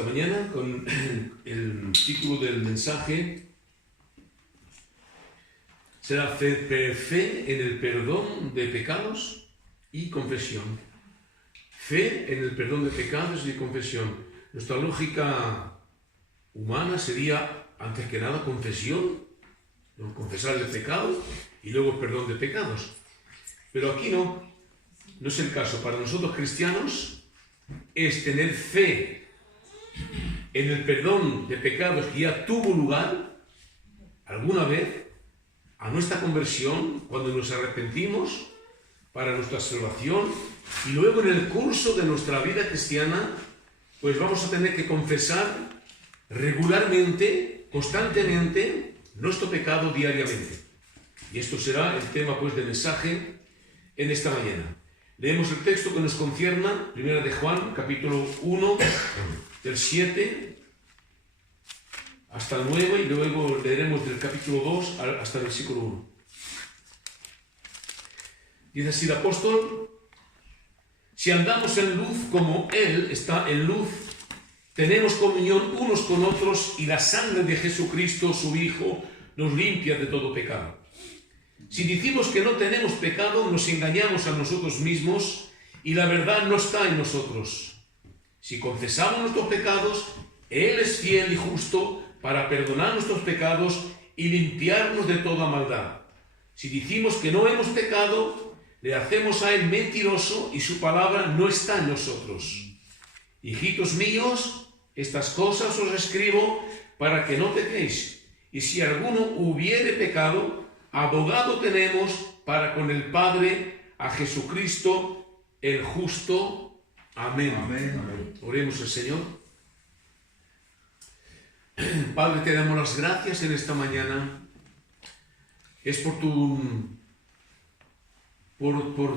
esta mañana con el título del mensaje será fe en el perdón de pecados y confesión. Fe en el perdón de pecados y confesión. Nuestra lógica humana sería, antes que nada, confesión, ¿no? Confesar el pecado y luego perdón de pecados. Pero aquí no es el caso. Para nosotros cristianos es tener fe en el perdón de pecados que ya tuvo lugar alguna vez a nuestra conversión, cuando nos arrepentimos para nuestra salvación, y luego en el curso de nuestra vida cristiana, pues vamos a tener que confesar regularmente, constantemente, nuestro pecado diariamente. Y esto será el tema pues de mensaje en esta mañana. Leemos el texto que nos concierne, 1 de Juan, capítulo 1, del 7 hasta el 9, y luego leeremos del capítulo 2 hasta el versículo 1. Dice así el apóstol: si andamos en luz como Él está en luz, tenemos comunión unos con otros, y la sangre de Jesucristo, su Hijo, nos limpia de todo pecado. Si decimos que no tenemos pecado, nos engañamos a nosotros mismos, y la verdad no está en nosotros. Si confesamos nuestros pecados, Él es fiel y justo para perdonar nuestros pecados y limpiarnos de toda maldad. Si decimos que no hemos pecado, le hacemos a Él mentiroso y su palabra no está en nosotros. Hijitos míos, estas cosas os escribo para que no pequéis. Y si alguno hubiere pecado, abogado tenemos para con el Padre, a Jesucristo el justo. Amén. Amén. Oremos al Señor. Padre, te damos las gracias en esta mañana. Es por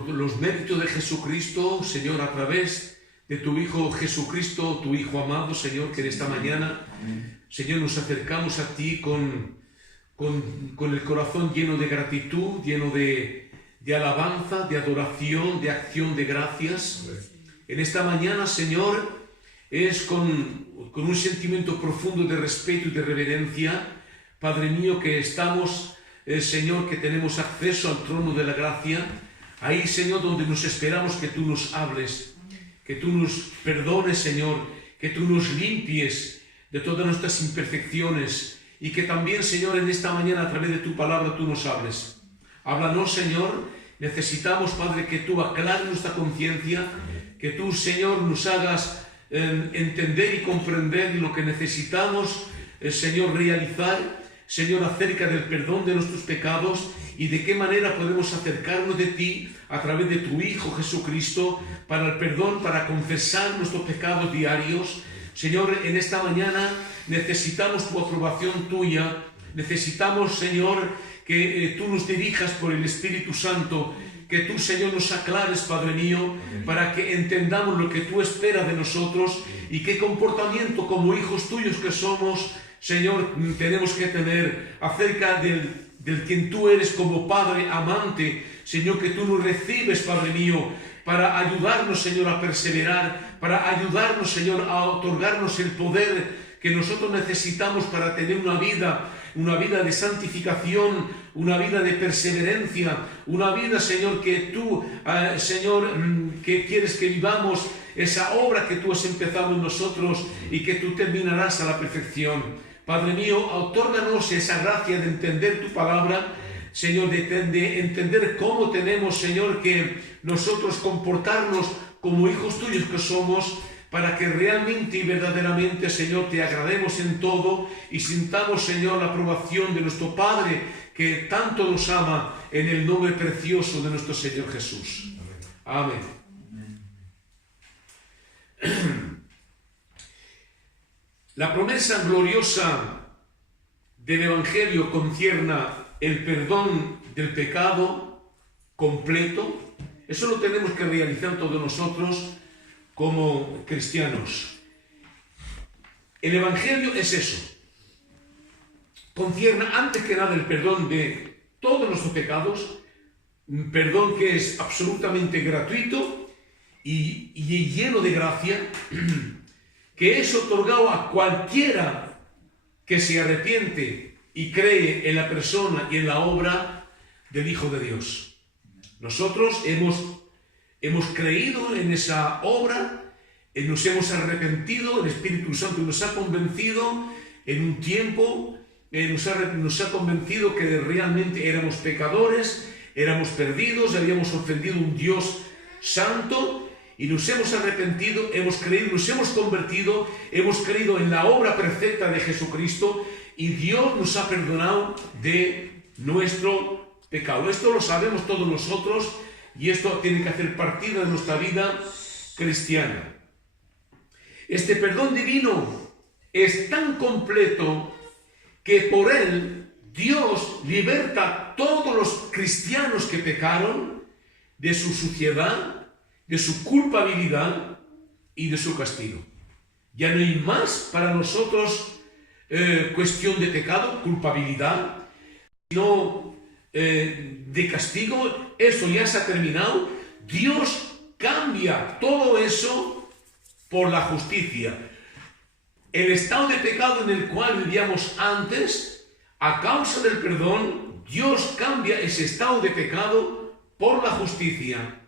los méritos de Jesucristo, Señor, a través de tu Hijo Jesucristo, tu Hijo amado, Señor, que en esta mañana, Señor, nos acercamos a ti con el corazón lleno de gratitud, lleno de alabanza, de adoración, de acción de gracias. En esta mañana, Señor, es con un sentimiento profundo de respeto y de reverencia, Padre mío, que estamos, Señor, que tenemos acceso al trono de la gracia, ahí, Señor, donde nos esperamos que tú nos hables, que tú nos perdones, Señor, que tú nos limpies de todas nuestras imperfecciones, y que también, Señor, en esta mañana, a través de tu palabra, tú nos hables. Háblanos, Señor. Necesitamos, Padre, que tú aclares nuestra conciencia, que tú, Señor, nos hagas entender y comprender lo que necesitamos, Señor, realizar, Señor, acerca del perdón de nuestros pecados y de qué manera podemos acercarnos de ti a través de tu Hijo Jesucristo para el perdón, para confesar nuestros pecados diarios. Señor, en esta mañana necesitamos tu aprobación tuya, necesitamos, Señor, que tú nos dirijas por el Espíritu Santo, que tú, Señor, nos aclares, Padre mío, para que entendamos lo que tú esperas de nosotros y qué comportamiento como hijos tuyos que somos, Señor, tenemos que tener acerca del quien tú eres como Padre amante, Señor, que tú nos recibes, Padre mío, para ayudarnos, Señor, a perseverar, para ayudarnos, Señor, a otorgarnos el poder que nosotros necesitamos para tener una vida de santificación, una vida de perseverancia, una vida, Señor, que tú, Señor, que quieres que vivamos esa obra que tú has empezado en nosotros y que tú terminarás a la perfección. Padre mío, otórganos esa gracia de entender tu palabra, Señor, de entender cómo tenemos, Señor, que nosotros comportarnos como hijos tuyos que somos, para que realmente y verdaderamente, Señor, te agrademos en todo y sintamos, Señor, la aprobación de nuestro Padre, que tanto nos ama, en el nombre precioso de nuestro Señor Jesús. Amén. La promesa gloriosa del Evangelio concierne el perdón del pecado completo. Eso lo tenemos que realizar todos nosotros como cristianos. El Evangelio es eso. Concierne antes que nada el perdón de todos nuestros pecados, un perdón que es absolutamente gratuito y lleno de gracia, que que es otorgado a cualquiera que se arrepiente y cree en la persona y en la obra del Hijo de Dios. Nosotros hemos creído en esa obra, nos hemos arrepentido, el Espíritu Santo nos ha convencido en un tiempo, nos ha convencido que realmente éramos pecadores, éramos perdidos, habíamos ofendido a un Dios santo, y nos hemos arrepentido, hemos creído, nos hemos convertido, hemos creído en la obra perfecta de Jesucristo, y Dios nos ha perdonado de nuestro pecado. Esto lo sabemos todos nosotros, y esto tiene que hacer partida de nuestra vida cristiana. Este perdón divino es tan completo que por él Dios liberta a todos los cristianos que pecaron de su suciedad, de su culpabilidad y de su castigo. Ya no hay más para nosotros cuestión de pecado, culpabilidad, sino de castigo. Eso ya se ha terminado. Dios cambia todo eso por la justicia. El estado de pecado en el cual vivíamos antes, a causa del perdón, Dios cambia ese estado de pecado por la justicia.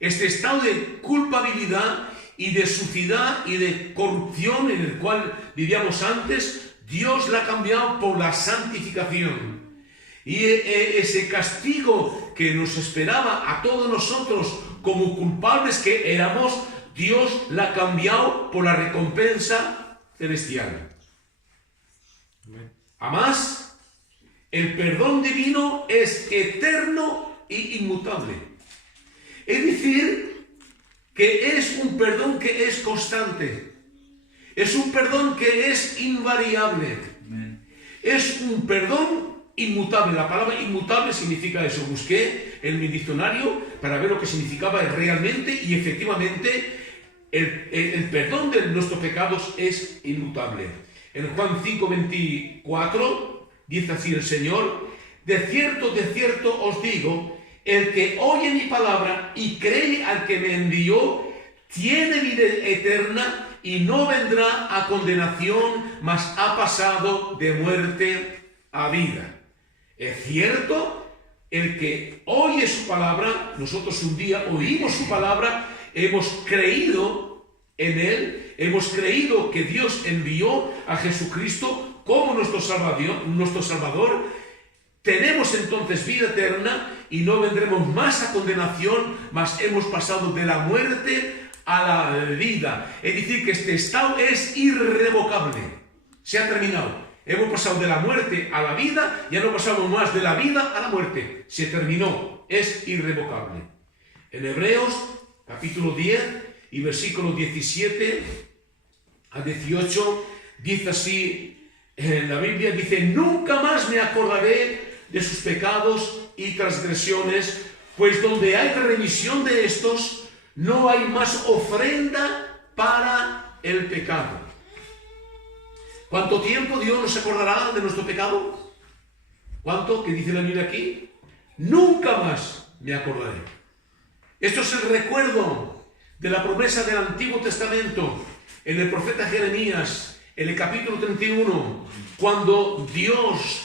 Este estado de culpabilidad y de suciedad y de corrupción en el cual vivíamos antes, Dios la ha cambiado por la santificación. Y ese castigo que nos esperaba a todos nosotros como culpables que éramos, Dios la ha cambiado por la recompensa celestial. Además, el perdón divino es eterno e inmutable. Es decir, que es un perdón que es constante. Es un perdón que es invariable. Es un perdón inmutable. La palabra inmutable significa eso. Busqué en mi diccionario para ver lo que significaba realmente, y efectivamente el perdón de nuestros pecados es inmutable. En Juan 5:24 dice así el Señor: de cierto os digo, el que oye mi palabra y cree al que me envió, tiene vida eterna y no vendrá a condenación, mas ha pasado de muerte a vida. Es cierto, el que oye su palabra, nosotros un día oímos su palabra, hemos creído en él, hemos creído que Dios envió a Jesucristo como nuestro Salvador, tenemos entonces vida eterna y no vendremos más a condenación, mas hemos pasado de la muerte a la vida. Es decir, que este estado es irrevocable. Se ha terminado. Hemos pasado de la muerte a la vida, ya no pasamos más de la vida a la muerte. Se terminó. Es irrevocable. En Hebreos, capítulo 10 y versículos 17 a 18, dice así en la Biblia, dice: nunca más me acordaré de sus pecados y transgresiones, pues donde hay remisión de estos, no hay más ofrenda para el pecado. ¿Cuánto tiempo Dios nos acordará de nuestro pecado? ¿Cuánto? ¿Qué dice la Biblia aquí? Nunca más me acordaré. Esto es el recuerdo de la promesa del Antiguo Testamento en el profeta Jeremías, en el capítulo 31, cuando Dios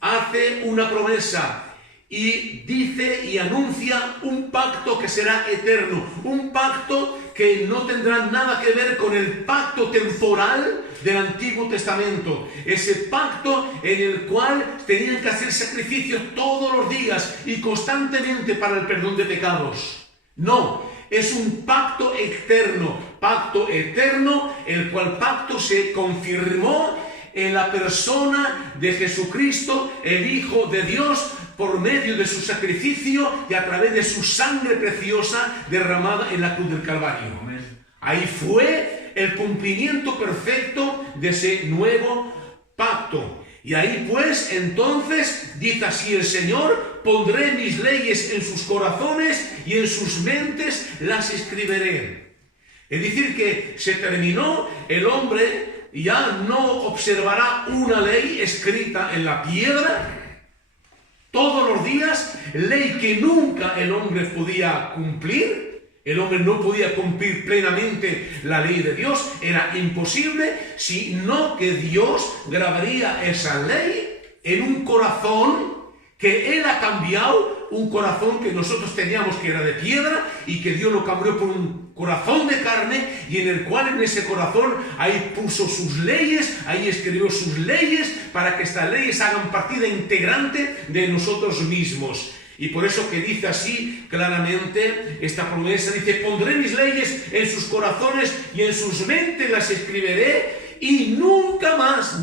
hace una promesa y dice y anuncia un pacto que será eterno, un pacto que no tendrá nada que ver con el pacto temporal del Antiguo Testamento, ese pacto en el cual tenían que hacer sacrificios todos los días y constantemente para el perdón de pecados. No, es un pacto eterno, el cual pacto se confirmó en la persona de Jesucristo, el Hijo de Dios, por medio de su sacrificio y a través de su sangre preciosa derramada en la cruz del Calvario. Ahí fue el cumplimiento perfecto de ese nuevo pacto. Y ahí pues entonces dice así el Señor: pondré mis leyes en sus corazones y en sus mentes las escribiré. Es decir, que se terminó. El hombre ya no observará una ley escrita en la piedra todos los días, ley que nunca el hombre podía cumplir, El hombre no podía cumplir plenamente la ley de Dios, era imposible, sino que Dios grabaría esa ley en un corazón que Él ha cambiado, un corazón que nosotros teníamos que era de piedra y que Dios lo cambió por un corazón de carne, y en el cual en ese corazón ahí puso sus leyes, ahí escribió sus leyes para que estas leyes hagan partida integrante de nosotros mismos. Y por eso que dice así claramente esta promesa, dice: pondré mis leyes en sus corazones y en sus mentes las escribiré, y nunca más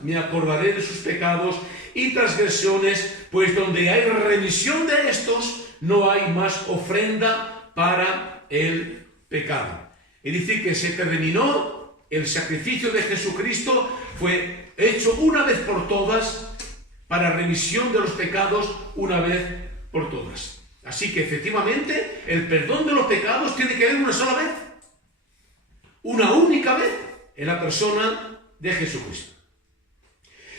me acordaré de sus pecados y transgresiones, pues donde hay remisión de estos, no hay más ofrenda para el pecado. Es decir, que se terminó el sacrificio de Jesucristo, fue hecho una vez por todas, para remisión de los pecados una vez por todas. Así que efectivamente el perdón de los pecados tiene que haber una sola vez, una única vez, en la persona de Jesucristo.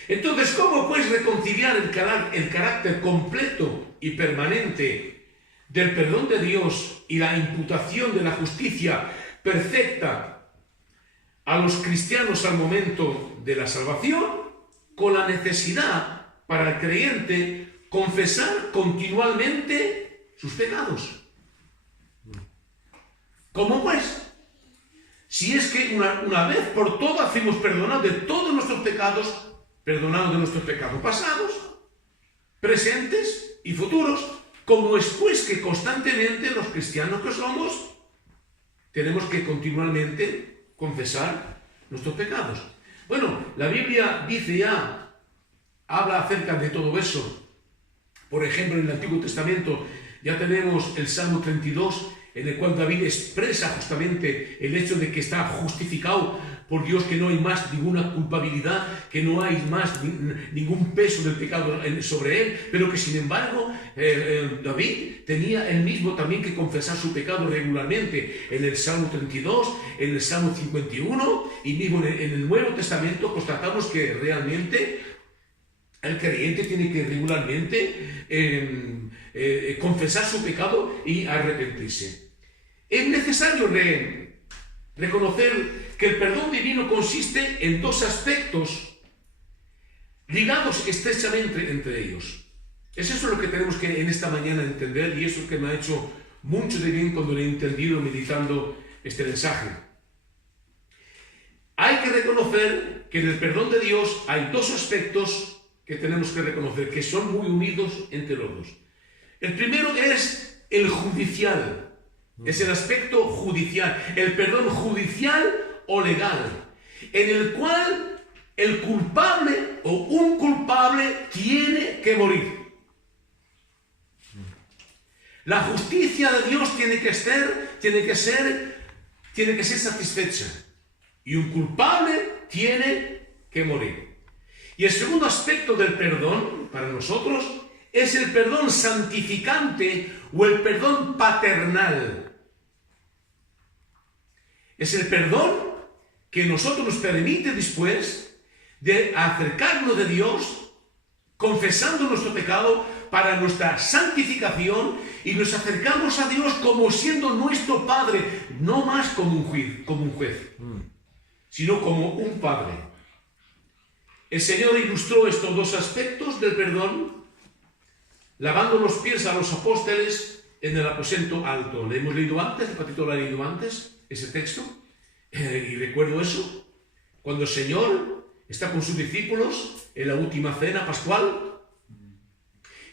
Entonces, ¿cómo puedes reconciliar el carácter completo y permanente del perdón de Dios y la imputación de la justicia perfecta a los cristianos al momento de la salvación, con la necesidad para el creyente confesar continuamente sus pecados? ¿Cómo pues? Si es que una vez por todas fuimos perdonados de todos nuestros pecados, perdonados de nuestros pecados pasados, presentes y futuros, como es pues que constantemente los cristianos que somos tenemos que continuamente confesar nuestros pecados. Bueno, la Biblia dice ya, habla acerca de todo eso. Por ejemplo, en el Antiguo Testamento ya tenemos el Salmo 32, en el cual David expresa justamente el hecho de que está justificado por Dios, que no hay más ninguna culpabilidad, que no hay más ningún peso del pecado sobre él, pero que sin embargo David tenía él mismo también que confesar su pecado regularmente. En el Salmo 32, en el Salmo 51 y mismo en el Nuevo Testamento constatamos que realmente el creyente tiene que regularmente confesar su pecado y arrepentirse. Es necesario reconocer que el perdón divino consiste en dos aspectos ligados estrechamente entre ellos. Es eso lo que tenemos que en esta mañana entender, y eso es lo que me ha hecho mucho de bien cuando lo he entendido meditando este mensaje. Hay que reconocer que en el perdón de Dios hay dos aspectos que tenemos que reconocer, que son muy unidos entre los dos. El primero es el judicial. Es el aspecto judicial, el perdón judicial o legal, en el cual el culpable o un culpable tiene que morir. La justicia de Dios tiene que ser satisfecha, y un culpable tiene que morir. Y el segundo aspecto del perdón para nosotros es el perdón santificante o el perdón paternal. Es el perdón que nosotros nos permite después de acercarnos de Dios, confesando nuestro pecado para nuestra santificación, y nos acercamos a Dios como siendo nuestro Padre, no más como un juez, sino como un Padre. El Señor ilustró estos dos aspectos del perdón lavando los pies a los apóstoles en el aposento alto. Le hemos leído antes, el patito lo ha leído antes, ese texto, y recuerdo eso, cuando el Señor está con sus discípulos en la última cena pascual,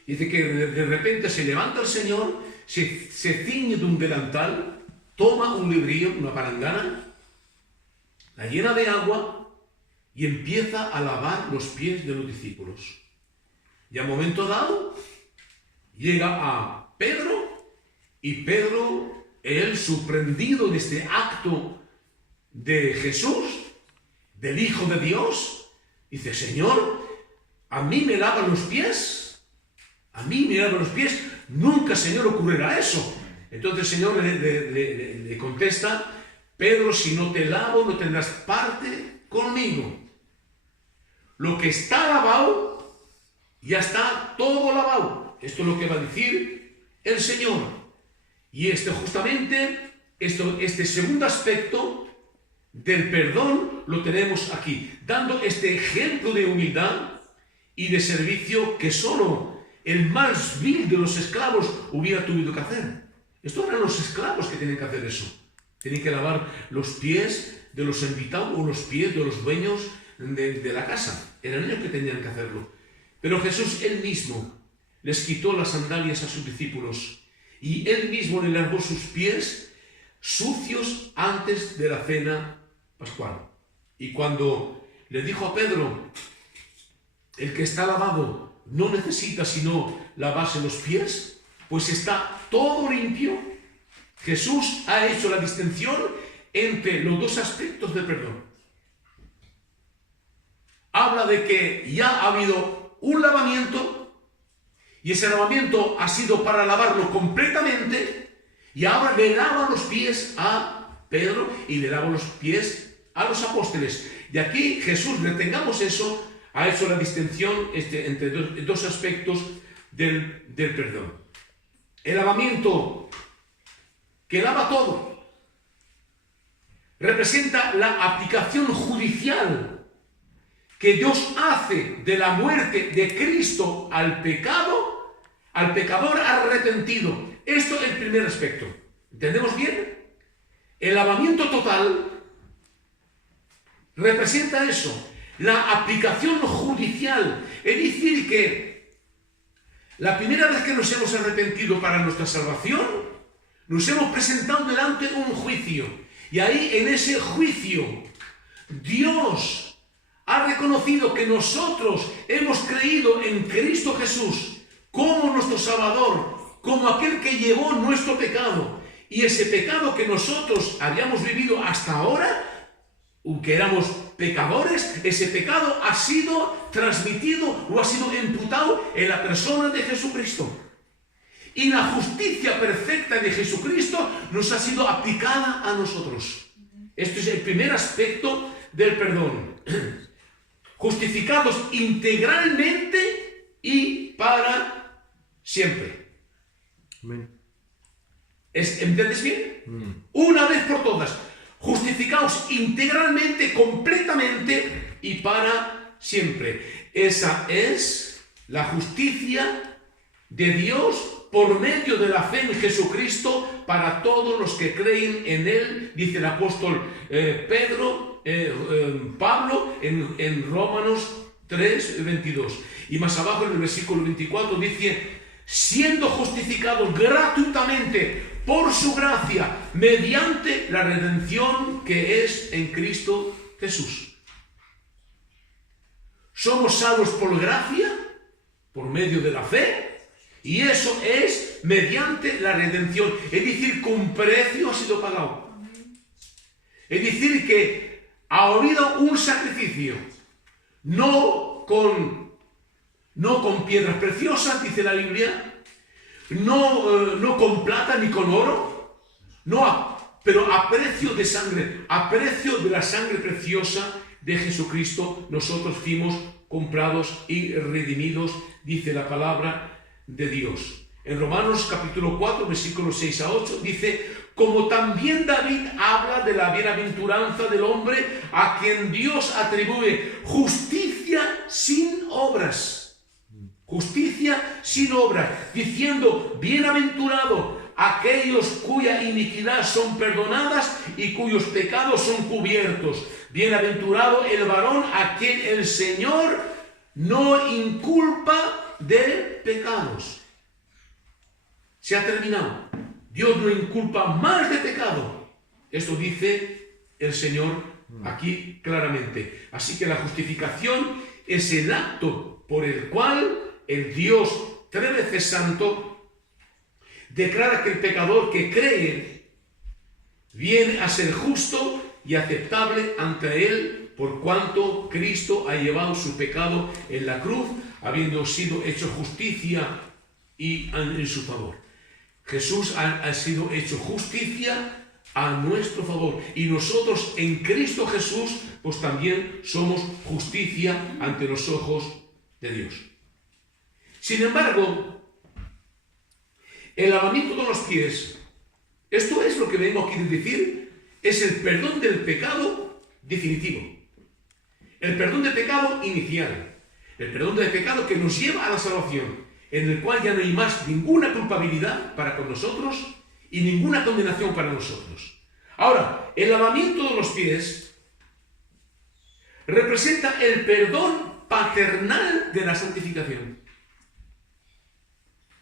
dice que de repente se levanta el Señor, se ciñe de un delantal, toma un librillo, una palangana, la llena de agua y empieza a lavar los pies de los discípulos. Y a un momento dado llega a Pedro, y Pedro, él sorprendido en este acto de Jesús, del Hijo de Dios, dice: Señor, ¿a mí me lavan los pies? ¿A mí me lavan los pies? Nunca, Señor, ocurrirá eso. Entonces el Señor le contesta: Pedro, si no te lavo, no tendrás parte conmigo. Lo que está lavado, ya está todo lavado. Esto es lo que va a decir el Señor. Y este segundo aspecto del perdón lo tenemos aquí, dando este ejemplo de humildad y de servicio que solo el más vil de los esclavos hubiera tenido que hacer. Estos eran los esclavos que tenían que hacer eso. Tenían que lavar los pies de los invitados o los pies de los dueños de la casa. Eran ellos que tenían que hacerlo. Pero Jesús él mismo les quitó las sandalias a sus discípulos y él mismo le lavó sus pies sucios antes de la cena pascual. Y cuando le dijo a Pedro, el que está lavado no necesita sino lavarse los pies, pues está todo limpio. Jesús ha hecho la distinción entre los dos aspectos del perdón. Habla de que ya ha habido un lavamiento y ese lavamiento ha sido para lavarlo completamente, y ahora le lava los pies a Pedro y le lava los pies a los apóstoles. Y aquí Jesús, retengamos eso, ha hecho la distinción entre dos aspectos del perdón. El lavamiento que lava todo representa la aplicación judicial que Dios hace de la muerte de Cristo al pecado, al pecador arrepentido. Esto es el primer aspecto. ¿Entendemos bien? El lavamiento total representa eso, la aplicación judicial. Es decir, que la primera vez que nos hemos arrepentido para nuestra salvación, nos hemos presentado delante de un juicio. Y ahí, en ese juicio, Dios ha reconocido que nosotros hemos creído en Cristo Jesús como nuestro Salvador, como aquel que llevó nuestro pecado. Y ese pecado que nosotros habíamos vivido hasta ahora, aunque éramos pecadores, ese pecado ha sido transmitido o ha sido imputado en la persona de Jesucristo. Y la justicia perfecta de Jesucristo nos ha sido aplicada a nosotros. Este es el primer aspecto del perdón. Justificados integralmente y para siempre. Amén. ¿Entiendes bien? Una vez por todas. Justificados integralmente, completamente y para siempre. Esa es la justicia de Dios por medio de la fe en Jesucristo para todos los que creen en Él, dice el apóstol Pablo en Romanos 3:22. Y más abajo en el versículo 24 dice, siendo justificados gratuitamente por su gracia, mediante la redención que es en Cristo Jesús. Somos salvos por gracia, por medio de la fe, y eso es mediante la redención. Es decir, que un precio ha sido pagado. Es decir, que ha habido un sacrificio, no con piedras preciosas, dice la Biblia, no con plata ni con oro, pero a precio de sangre, a precio de la sangre preciosa de Jesucristo, nosotros fuimos comprados y redimidos, dice la palabra de Dios. En Romanos capítulo 4, versículos 6 a 8, dice, como también David habla de la bienaventuranza del hombre a quien Dios atribuye justicia sin obras. Justicia sin obras, diciendo, bienaventurado aquellos cuya iniquidad son perdonadas y cuyos pecados son cubiertos. Bienaventurado el varón a quien el Señor no inculpa de pecados. Se ha terminado. Dios no inculpa más de pecado. Esto dice el Señor aquí claramente. Así que la justificación es el acto por el cual el Dios tres veces santo declara que el pecador que cree viene a ser justo y aceptable ante Él, por cuanto Cristo ha llevado su pecado en la cruz, habiendo sido hecho justicia y en su favor. Jesús ha sido hecho justicia a nuestro favor, y nosotros en Cristo Jesús pues también somos justicia ante los ojos de Dios. Sin embargo, el lavamiento de los pies Esto es lo que vengo aquí a decir, es el perdón del pecado definitivo. El perdón del pecado inicial. El perdón del pecado que nos lleva a la salvación, en el cual ya no hay más ninguna culpabilidad para con nosotros y ninguna condenación para nosotros. Ahora, el lavamiento de los pies representa el perdón paternal de la santificación.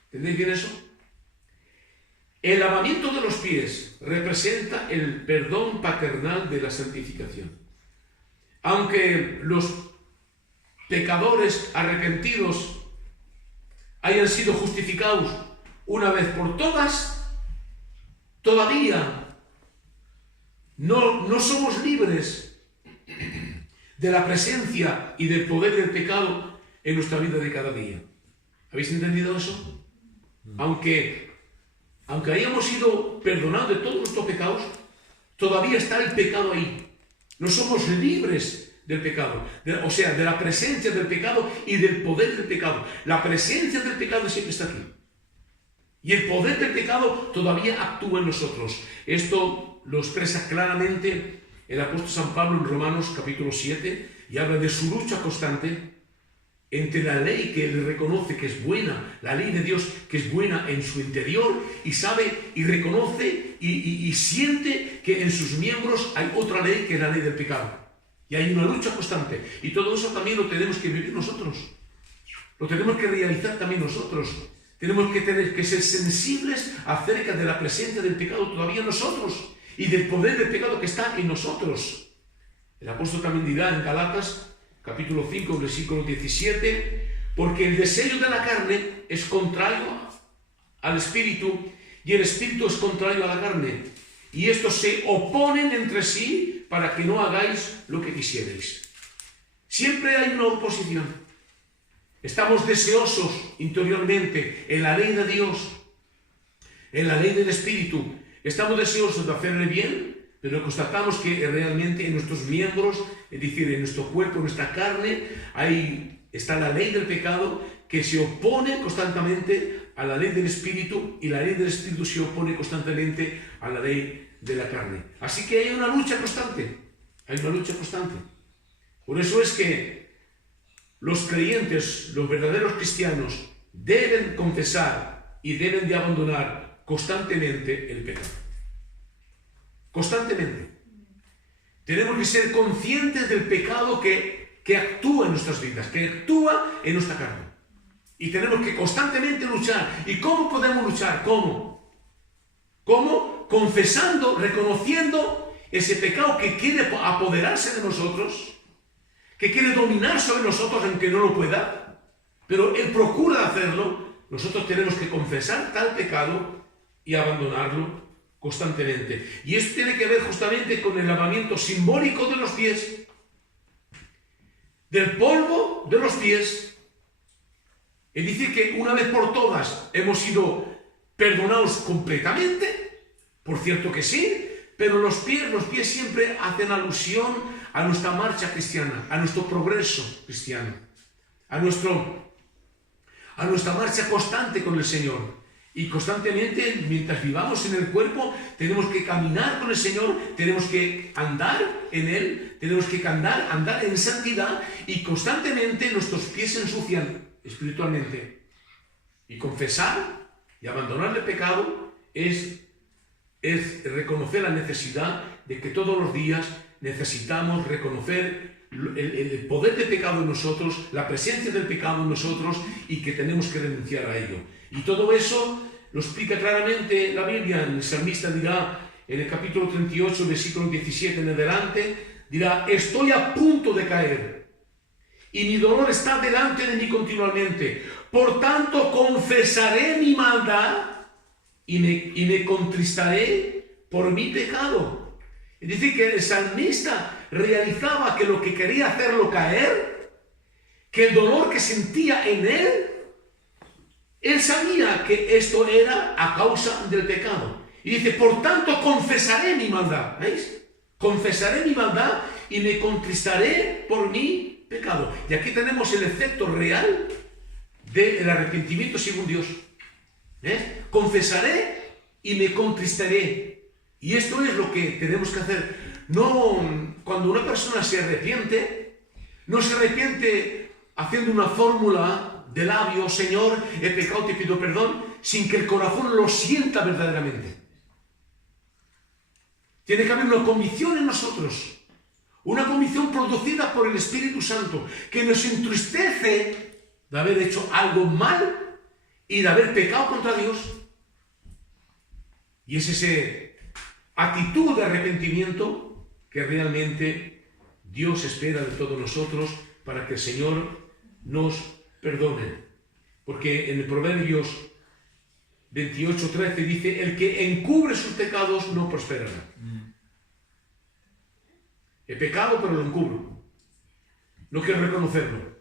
¿Entendéis bien eso? El lavamiento de los pies representa el perdón paternal de la santificación. Aunque los pecadores arrepentidos hayan sido justificados una vez por todas, todavía no somos libres de la presencia y del poder del pecado en nuestra vida de cada día. ¿Habéis entendido eso? Aunque hayamos sido perdonados de todos nuestros pecados, todavía está el pecado ahí. No somos libres del pecado, o sea, de la presencia del pecado y del poder del pecado. La presencia del pecado siempre está aquí. Y el poder del pecado todavía actúa en nosotros. Esto lo expresa claramente el apóstol San Pablo en Romanos capítulo 7 y habla de su lucha constante entre la ley que él reconoce que es buena, la ley de Dios que es buena en su interior, y sabe y reconoce y siente que en sus miembros hay otra ley que es la ley del pecado. Y hay una lucha constante. Y todo eso también lo tenemos que vivir nosotros. Lo tenemos que realizar también nosotros. Tenemos que ser sensibles acerca de la presencia del pecado todavía en nosotros y del poder del pecado que está en nosotros. El apóstol también dirá en Galatas capítulo 5, versículo 17, porque el deseo de la carne es contrario al espíritu y el espíritu es contrario a la carne. Y estos se oponen entre sí para que no hagáis lo que quisierais. Siempre hay una oposición. Estamos deseosos interiormente en la ley de Dios, en la ley del espíritu. Estamos deseosos de hacerle bien, pero constatamos que realmente en nuestros miembros, es decir, en nuestro cuerpo, en nuestra carne, ahí está la ley del pecado que se opone constantemente a la ley del Espíritu y la ley del Espíritu se opone constantemente a la ley de la carne. Así que hay una lucha constante, hay una lucha constante. Por eso es que los creyentes, los verdaderos cristianos, deben confesar y deben de abandonar constantemente el pecado. Constantemente. Tenemos que ser conscientes del pecado que actúa en nuestras vidas, que actúa en nuestra carne. Y tenemos que constantemente luchar. ¿Y cómo podemos luchar? ¿Cómo? ¿Cómo? Confesando, reconociendo ese pecado que quiere apoderarse de nosotros, que quiere dominar sobre nosotros aunque no lo pueda, pero él procura hacerlo. Nosotros tenemos que confesar tal pecado y abandonarlo constantemente. Y esto tiene que ver justamente con el lavamiento simbólico de los pies, del polvo de los pies. Es decir, que una vez por todas hemos sido perdonados completamente, por cierto que sí, pero los pies siempre hacen alusión a nuestra marcha cristiana, a nuestro progreso cristiano, a nuestra marcha constante con el Señor. Y constantemente, mientras vivamos en el cuerpo, tenemos que caminar con el Señor, tenemos que andar en Él, tenemos que andar en santidad, y constantemente nuestros pies se ensucian espiritualmente. Y confesar y abandonar el pecado es reconocer la necesidad de que todos los días necesitamos reconocer el poder del pecado en nosotros, la presencia del pecado en nosotros, y que tenemos que renunciar a ello. Y todo eso lo explica claramente la Biblia. El salmista dirá en el capítulo 38, versículo 17 en adelante, dirá: estoy a punto de caer y mi dolor está delante de mí continuamente. Por tanto, confesaré mi maldad y me contristaré por mi pecado. Es decir, que el salmista realizaba que lo que quería hacerlo caer, que el dolor que sentía en él sabía que esto era a causa del pecado. Y dice: por tanto, confesaré mi maldad. ¿Veis? Confesaré mi maldad y me contristaré por mi pecado. Y aquí tenemos el efecto real del arrepentimiento según Dios. Confesaré y me contristaré. Y esto es lo que tenemos que hacer. No, cuando una persona se arrepiente, no se arrepiente haciendo una fórmula de labios, Señor, he pecado, te pido perdón, sin que el corazón lo sienta verdaderamente. Tiene que haber una convicción en nosotros, una convicción producida por el Espíritu Santo, que nos entristece de haber hecho algo mal y de haber pecado contra Dios. Y es esa actitud de arrepentimiento que realmente Dios espera de todos nosotros para que el Señor nos perdone. Porque en el Proverbios 28:13 dice, el que encubre sus pecados no prosperará. He pecado, pero lo encubro. No quiero reconocerlo.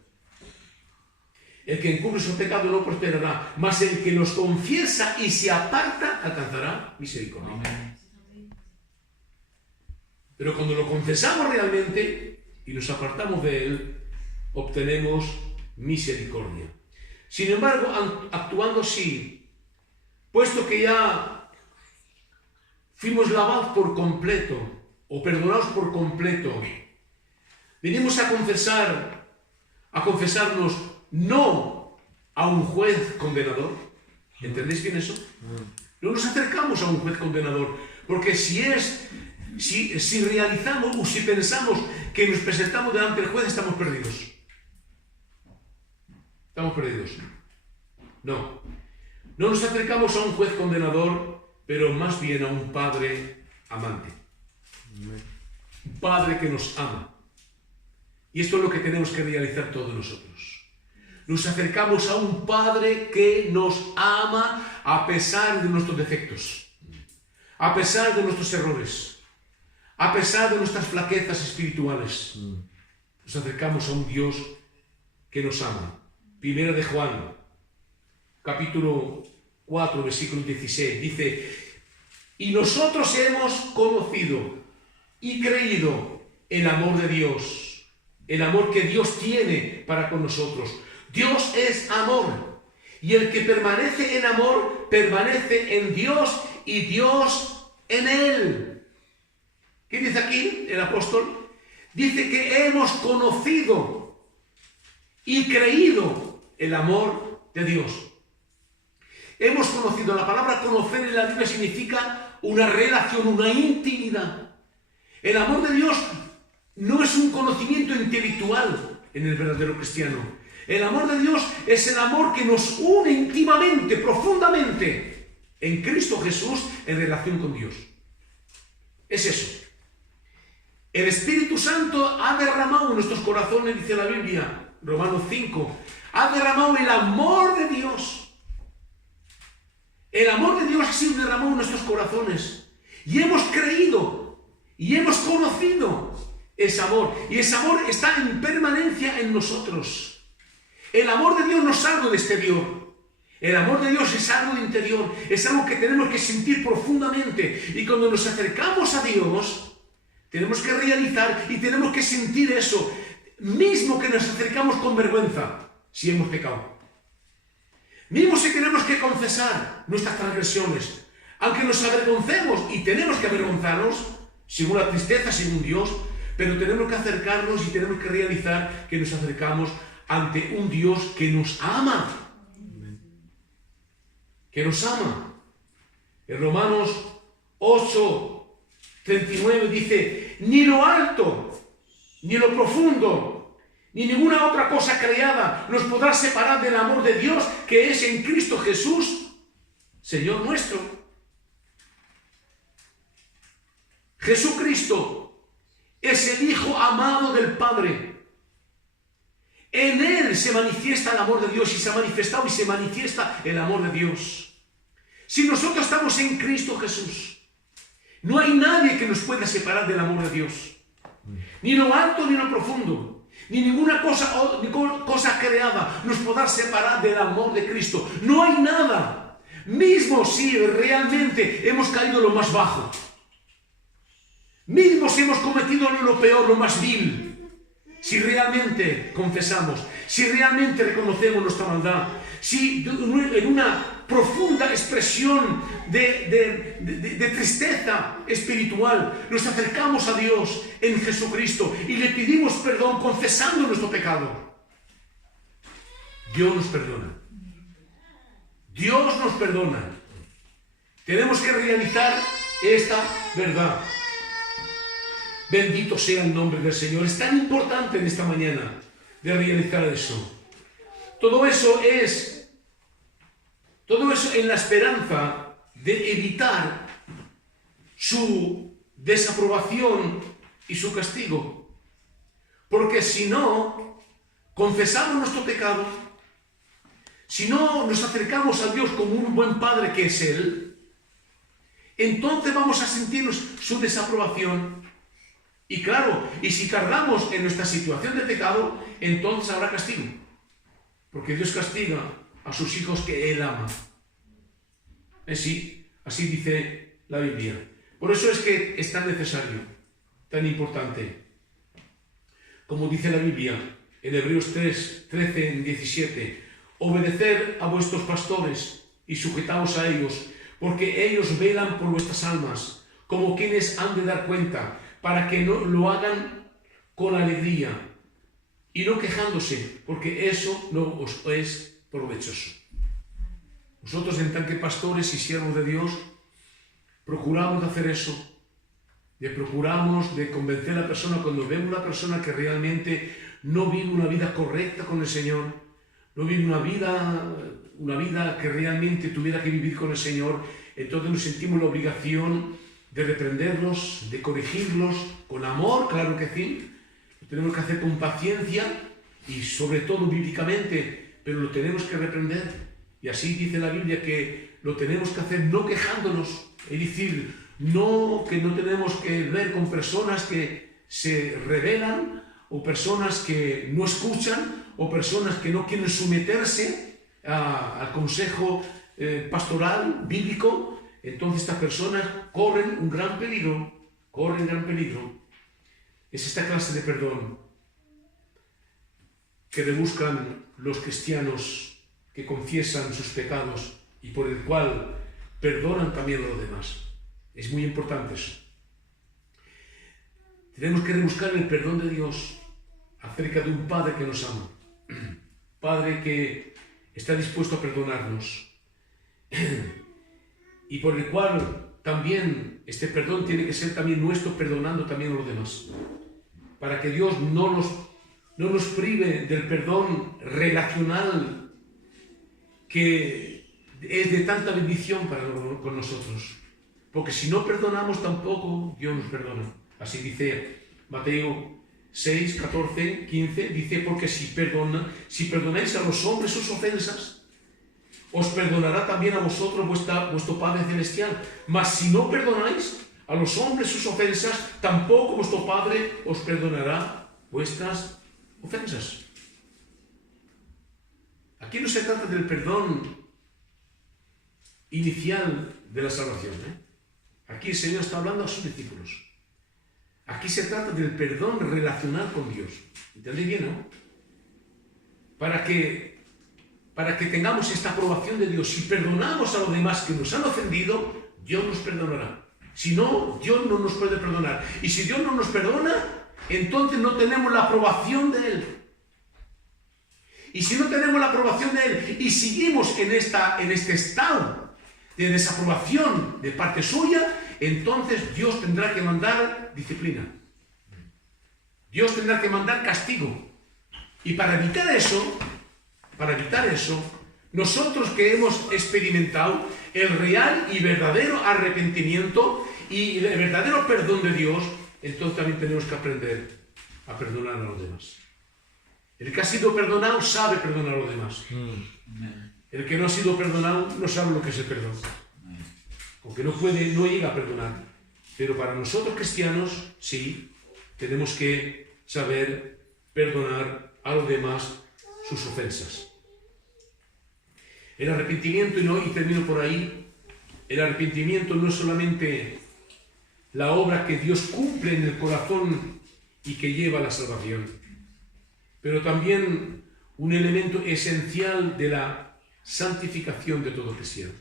El que encubre sus pecados no prosperará, mas el que los confiesa y se aparta alcanzará misericordia. Amén. Pero cuando lo confesamos realmente y nos apartamos de él, obtenemos misericordia. Sin embargo, actuando así, puesto que ya fuimos lavados por completo o perdonados por completo, venimos a confesarnos no a un juez condenador. ¿Entendéis bien eso? No nos acercamos a un juez condenador, porque si realizamos o si pensamos que nos presentamos delante del juez, estamos perdidos. Estamos perdidos. No nos acercamos a un juez condenador, pero más bien a un Padre amante. Un Padre que nos ama. Y esto es lo que tenemos que realizar todos nosotros. Nos acercamos a un Padre que nos ama a pesar de nuestros defectos, a pesar de nuestros errores, a pesar de nuestras flaquezas espirituales. Nos acercamos a un Dios que nos ama. Primera de Juan, capítulo 4, versículo 16, dice, y nosotros hemos conocido y creído el amor de Dios, el amor que Dios tiene para con nosotros. Dios es amor, y el que permanece en amor, permanece en Dios y Dios en él. ¿Qué dice aquí el apóstol? Dice que hemos conocido y creído el amor de Dios. Hemos conocido. La palabra conocer en la Biblia significa una relación, una intimidad. El amor de Dios no es un conocimiento intelectual en el verdadero cristiano. El amor de Dios es el amor que nos une íntimamente, profundamente, en Cristo Jesús, en relación con Dios. Es eso. El Espíritu Santo ha derramado en nuestros corazones, dice la Biblia, Romanos 5, ha derramado el amor de Dios. El amor de Dios ha sido derramado en nuestros corazones. Y hemos creído y hemos conocido ese amor. Y ese amor está en permanencia en nosotros. El amor de Dios no es algo de exterior. El amor de Dios es algo de interior. Es algo que tenemos que sentir profundamente. Y cuando nos acercamos a Dios, tenemos que realizar y tenemos que sentir eso. Mismo que nos acercamos con vergüenza, si hemos pecado. Mismo si tenemos que confesar nuestras transgresiones. Aunque nos avergoncemos, y tenemos que avergonzarnos, según la tristeza, según Dios, pero tenemos que acercarnos y tenemos que realizar que nos acercamos ante un Dios que nos ama. Que nos ama. En Romanos 8:39 dice, ni lo alto, ni lo profundo, ni ninguna otra cosa creada nos podrá separar del amor de Dios que es en Cristo Jesús, Señor nuestro. Jesucristo es el Hijo amado del Padre. En Él se manifiesta el amor de Dios y se ha manifestado y se manifiesta el amor de Dios. Si nosotros estamos en Cristo Jesús, no hay nadie que nos pueda separar del amor de Dios. Ni lo alto ni lo profundo, ni ninguna cosa creada nos podrá separar del amor de Cristo. No hay nada. Mismo si realmente hemos caído lo más bajo. Mismo si hemos cometido lo peor, lo más vil. Si realmente confesamos, si realmente reconocemos nuestra maldad, si en una profunda expresión de tristeza espiritual, nos acercamos a Dios en Jesucristo y le pedimos perdón confesando nuestro pecado. Dios nos perdona. Dios nos perdona. Tenemos que realizar esta verdad. Bendito sea el nombre del Señor. Es tan importante en esta mañana de realizar eso. Todo eso en la esperanza de evitar su desaprobación y su castigo. Porque si no confesamos nuestro pecado, si no nos acercamos a Dios como un buen Padre que es Él, entonces vamos a sentirnos su desaprobación. Y claro, y si tardamos en nuestra situación de pecado, entonces habrá castigo. Porque Dios castiga a sus hijos que Él ama. Así dice la Biblia. Por eso es que es tan necesario, tan importante. Como dice la Biblia en Hebreos 3, 13, 17, obedeced a vuestros pastores y sujetaos a ellos, porque ellos velan por vuestras almas, como quienes han de dar cuenta, para que no lo hagan con alegría y no quejándose, porque eso no os es provechoso. Nosotros, en tant que pastores y siervos de Dios, procuramos de hacer eso, procuramos de convencer a la persona cuando vemos una persona que realmente no vive una vida correcta con el Señor, no vive una vida que realmente tuviera que vivir con el Señor, entonces nos sentimos la obligación de reprenderlos, de corregirlos, con amor, claro que sí. Lo tenemos que hacer con paciencia y sobre todo bíblicamente, pero lo tenemos que reprender. Y así dice la Biblia que lo tenemos que hacer no quejándonos, es decir, que no tenemos que ver con personas que se rebelan o personas que no escuchan o personas que no quieren someterse al consejo pastoral, bíblico. Entonces estas personas corren un gran peligro, Es esta clase de perdón que rebuscan los cristianos que confiesan sus pecados y por el cual perdonan también a los demás. Es muy importante eso. Tenemos que rebuscar el perdón de Dios acerca de un Padre que nos ama, Padre que está dispuesto a perdonarnos y por el cual también este perdón tiene que ser también nuestro, perdonando también a los demás, para que Dios no nos prive del perdón relacional que es de tanta bendición con nosotros. Porque si no perdonamos tampoco Dios nos perdona. Así dice Mateo 6, 14, 15, dice, porque si perdonáis a los hombres sus ofensas, os perdonará también a vosotros vuestro Padre Celestial. Mas si no perdonáis a los hombres sus ofensas, tampoco vuestro Padre os perdonará vuestras ofensas. Aquí no se trata del perdón inicial de la salvación. Aquí el Señor está hablando a sus discípulos. Aquí se trata del perdón relacional con Dios. ¿Entendéis bien, no? Para que tengamos esta aprobación de Dios. Si perdonamos a los demás que nos han ofendido, Dios nos perdonará. Si no, Dios no nos puede perdonar. Y si Dios no nos perdona, entonces no tenemos la aprobación de Él. Y si no tenemos la aprobación de Él y seguimos en este estado de desaprobación de parte suya, entonces Dios tendrá que mandar disciplina. Dios tendrá que mandar castigo. Y para evitar eso, nosotros que hemos experimentado el real y verdadero arrepentimiento y el verdadero perdón de Dios, entonces también tenemos que aprender a perdonar a los demás. El que ha sido perdonado sabe perdonar a los demás. El que no ha sido perdonado no sabe lo que es el perdón. Aunque no llega a perdonar. Pero para nosotros cristianos, sí, tenemos que saber perdonar a los demás sus ofensas. El arrepentimiento, y termino por ahí, el arrepentimiento no es solamente la obra que Dios cumple en el corazón y que lleva a la salvación, pero también un elemento esencial de la santificación de todo cristiano.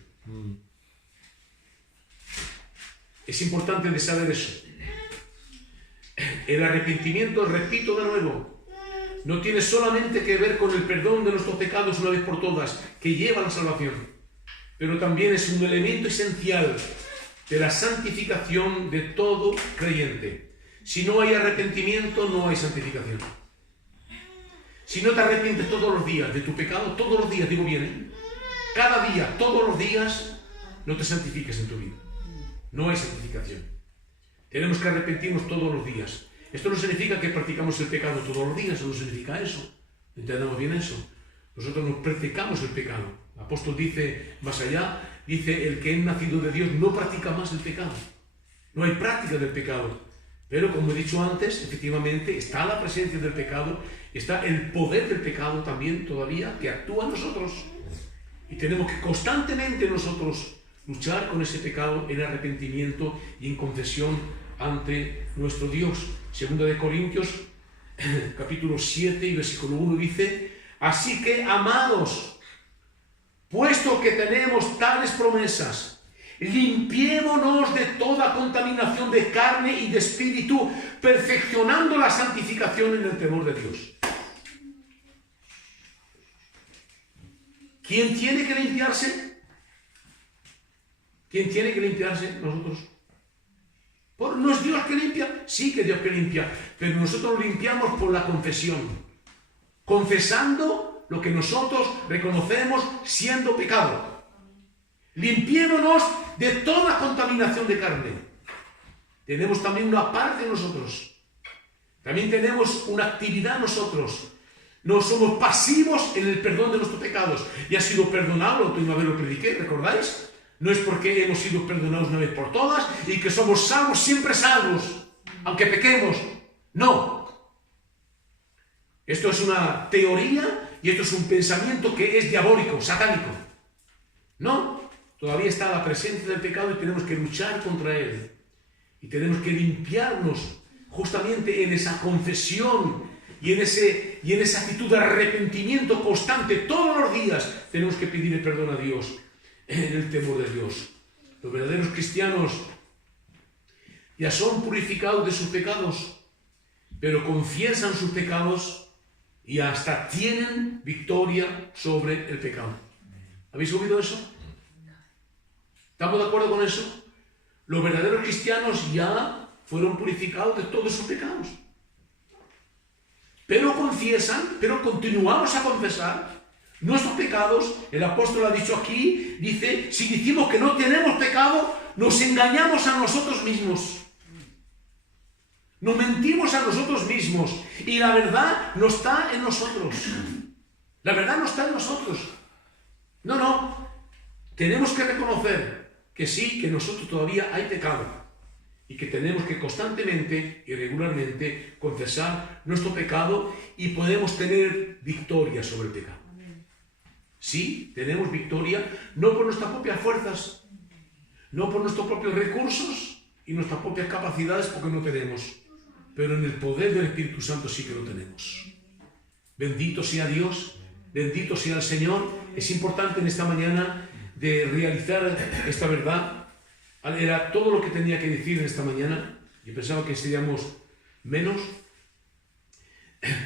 Es importante de saber eso. El arrepentimiento, repito de nuevo, no tiene solamente que ver con el perdón de nuestros pecados una vez por todas, que lleva a la salvación, pero también es un elemento esencial de la santificación de todo creyente. Si no hay arrepentimiento, no hay santificación. Si no te arrepientes todos los días de tu pecado, todos los días, digo bien, ¿eh? Cada día, todos los días, no te santifiques en tu vida. No hay santificación. Tenemos que arrepentirnos todos los días. Esto no significa que practicamos el pecado todos los días, no significa eso. ¿Entendemos bien eso? Nosotros nos practicamos el pecado. El apóstol dice, más allá, dice, el que es nacido de Dios no practica más el pecado. No hay práctica del pecado. Pero como he dicho antes, efectivamente, está la presencia del pecado, está el poder del pecado también todavía que actúa en nosotros. Y tenemos que constantemente nosotros luchar con ese pecado en arrepentimiento y en confesión ante nuestro Dios. Segunda de Corintios, capítulo 7 y versículo 1 dice, así que, amados, puesto que tenemos tales promesas, limpiémonos de toda contaminación de carne y de espíritu, perfeccionando la santificación en el temor de Dios. ¿Quién tiene que limpiarse? ¿Quién tiene que limpiarse? Nosotros. ¿No es Dios que limpia? Sí que es Dios que limpia, pero nosotros limpiamos por la confesión, confesando lo que nosotros reconocemos siendo pecado. Limpiémonos de toda contaminación de carne. Tenemos también una parte de nosotros. También tenemos una actividad nosotros. No somos pasivos en el perdón de nuestros pecados. Y ha sido perdonado, la última vez lo prediqué, ¿recordáis? No es porque hemos sido perdonados una vez por todas y que somos salvos, siempre salvos, aunque pequemos. No. Esto es una teoría y esto es un pensamiento que es diabólico, satánico. No. Todavía está la presencia del pecado y tenemos que luchar contra él. Y tenemos que limpiarnos justamente en esa confesión y en esa actitud de arrepentimiento constante. Todos los días tenemos que pedir el perdón a Dios en el temor de Dios. Los verdaderos cristianos ya son purificados de sus pecados, pero confiesan sus pecados y hasta tienen victoria sobre el pecado. ¿Habéis oído eso? ¿Estamos de acuerdo con eso? Los verdaderos cristianos ya fueron purificados de todos sus pecados. Pero confiesan, pero continuamos a confesar nuestros pecados. El apóstol ha dicho aquí, dice, si decimos que no tenemos pecado, nos engañamos a nosotros mismos. Nos mentimos a nosotros mismos. Y la verdad no está en nosotros. La verdad no está en nosotros. No. Tenemos que reconocer que sí, que nosotros todavía hay pecado. Y que tenemos que constantemente y regularmente confesar nuestro pecado y podemos tener victoria sobre el pecado. Sí, tenemos victoria, no por nuestras propias fuerzas, no por nuestros propios recursos y nuestras propias capacidades, porque no tenemos, pero en el poder del Espíritu Santo sí que lo tenemos. Bendito sea Dios, bendito sea el Señor. Es importante en esta mañana de realizar esta verdad. Era todo lo que tenía que decir en esta mañana. Yo pensaba que seríamos menos,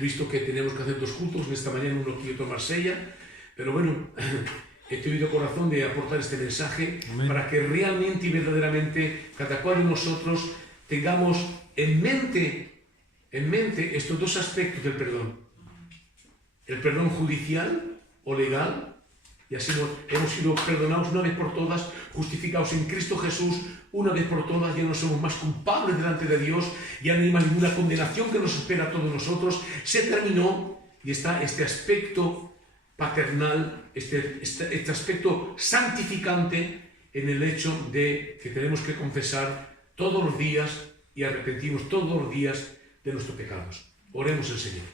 visto que tenemos que hacer 2 cultos. En esta mañana uno aquí y otro en Marsella. Pero bueno, he tenido corazón de aportar este mensaje. Amén. Para que realmente y verdaderamente cada cual de nosotros tengamos en mente estos 2 aspectos del perdón. El perdón judicial o legal. Y así hemos sido perdonados una vez por todas, justificados en Cristo Jesús, una vez por todas. Ya no somos más culpables delante de Dios, ya no hay más ninguna condenación que nos espera a todos nosotros. Se terminó y está este aspecto paternal, este aspecto santificante en el hecho de que tenemos que confesar todos los días y arrepentirnos todos los días de nuestros pecados. Oremos al Señor.